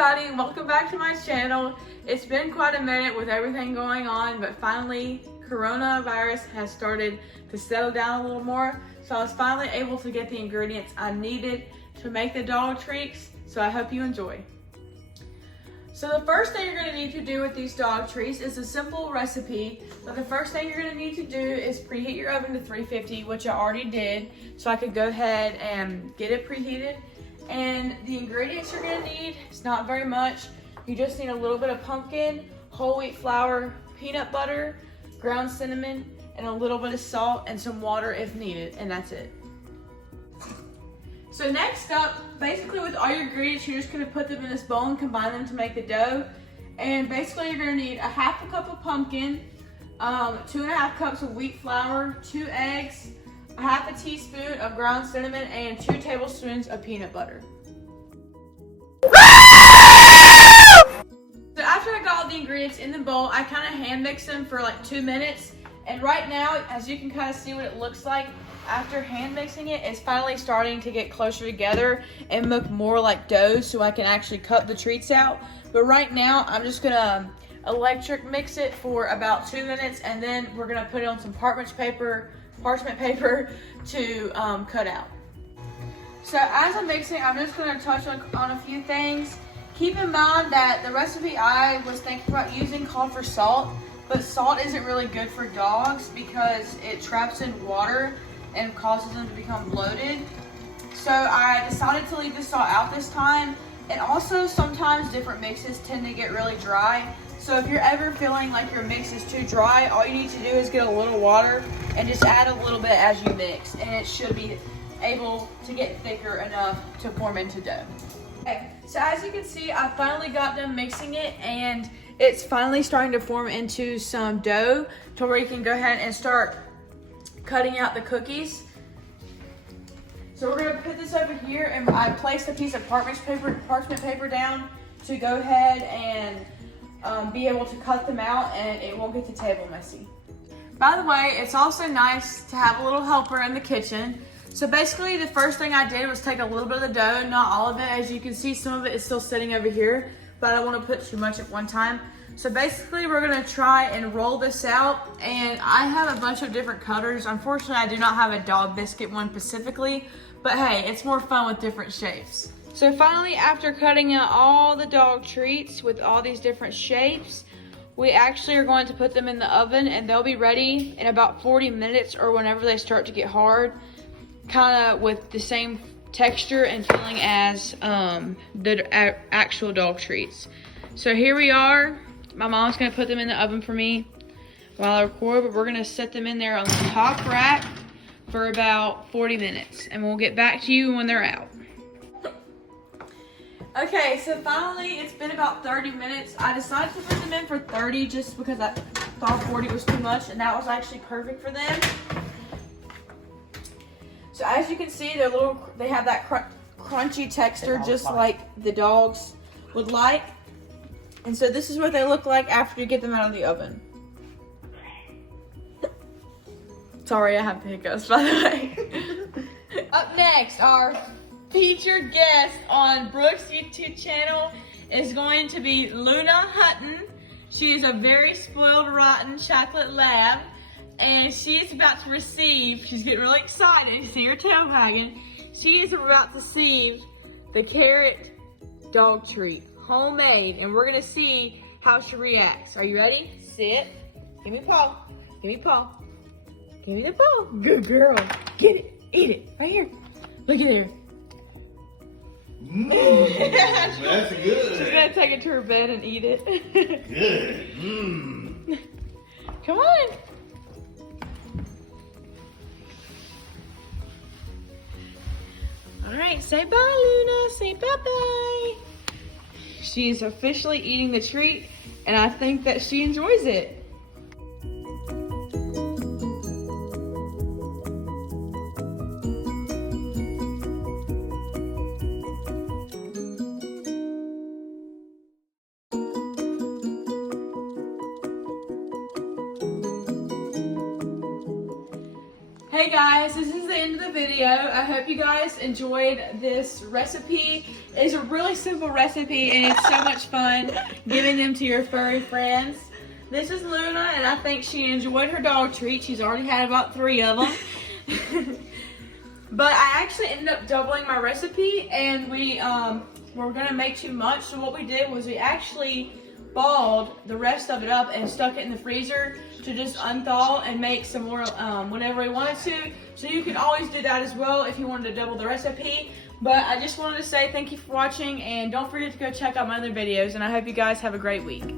everybody, and welcome back to my channel. It's been quite a minute with everything going on, but finally coronavirus has started to settle down a little more, so I was finally able to get the ingredients I needed to make the dog treats, so I hope you enjoy. So the first thing you're going to need to do with these dog treats is a simple recipe, but the first thing you're going to need to do is preheat your oven to 350, which I already did, so I could go ahead and get it preheated. And the ingredients you're going to need, it's not very much. You just need a little bit of pumpkin, whole wheat flour, peanut butter, ground cinnamon, and a little bit of salt and some water if needed, and that's it. So next up, basically with all your ingredients, you're just going to put them in this bowl and combine them to make the dough. And basically you're going to need a half a cup of pumpkin, 2.5 cups of wheat flour, 2 eggs, a half a teaspoon of ground cinnamon, and 2 tablespoons of peanut butter. So after I got all the ingredients in the bowl, I kind of hand mixed them for like 2 minutes. And right now, as you can kind of see what it looks like, after hand mixing it, it's finally starting to get closer together and look more like dough, so I can actually cut the treats out. But right now, I'm just gonna electric mix it for about 2 minutes, and then we're gonna put it on some parchment paper to cut out. So as I'm mixing, I'm just gonna touch on a few things. Keep in mind that the recipe I was thinking about using called for salt, but salt isn't really good for dogs because it traps in water and causes them to become bloated. So I decided to leave the salt out this time. And also sometimes different mixes tend to get really dry. So if you're ever feeling like your mix is too dry, all you need to do is get a little water and just add a little bit as you mix, and it should be able to get thicker enough to form into dough. Okay, so as you can see, I finally got done mixing it, and it's finally starting to form into some dough to where you can go ahead and start cutting out the cookies. So we're gonna put this over here, and I placed a piece of parchment paper down to go ahead and be able to cut them out, and it won't get the table messy. By the way, it's also nice to have a little helper in the kitchen. So basically the first thing I did was take a little bit of the dough, not all of it. As you can see, some of it is still sitting over here, but I don't want to put too much at one time. So basically we're gonna try and roll this out, and I have a bunch of different cutters. Unfortunately, I do not have a dog biscuit one specifically, but hey, it's more fun with different shapes. So finally, after cutting out all the dog treats with all these different shapes, we actually are going to put them in the oven, and they'll be ready in about 40 minutes or whenever they start to get hard, kind of with the same texture and feeling as the actual dog treats. So here we are. My mom's gonna put them in the oven for me while I record, but we're gonna set them in there on the top rack for about 40 minutes, and we'll get back to you when they're out. Okay, so finally it's been about 30 minutes. I decided to put them in for 30 just because I thought 40 was too much, and that was actually perfect for them. So as you can see, they have that crunchy texture just like the dogs would like. And so this is what they look like after you get them out of the oven. Sorry, I have the hiccups, by the way. Up next, our featured guest on Brooke's YouTube channel is going to be Luna Hutton. She is a very spoiled, rotten chocolate lab, and she is about to receive, she's getting really excited, you see her tail wagging. She is about to receive the carrot dog treat, homemade, and we're gonna see how she reacts. Are you ready? Sit. Give me paw. Give me paw. Give me the paw. Good girl. Get it. Eat it. Right here. Look at her. That's good. She's gonna take it to her bed and eat it. Good. Come on. All right, say bye, Luna. Say bye-bye. She's officially eating the treat, and I think that she enjoys it. Hey guys, this is the end of the video. I hope you guys enjoyed this recipe It's a really simple recipe and it's so much fun giving them to your furry friends. This is Luna, and I think she enjoyed her dog treat. She's already had about 3 of them. But I actually ended up doubling my recipe, and we were gonna make too much. So what we did was we actually balled the rest of it up and stuck it in the freezer to just unthaw and make some more whenever we wanted to. So you can always do that as well if you wanted to double the recipe. But I just wanted to say thank you for watching, and don't forget to go check out my other videos, and I hope you guys have a great week.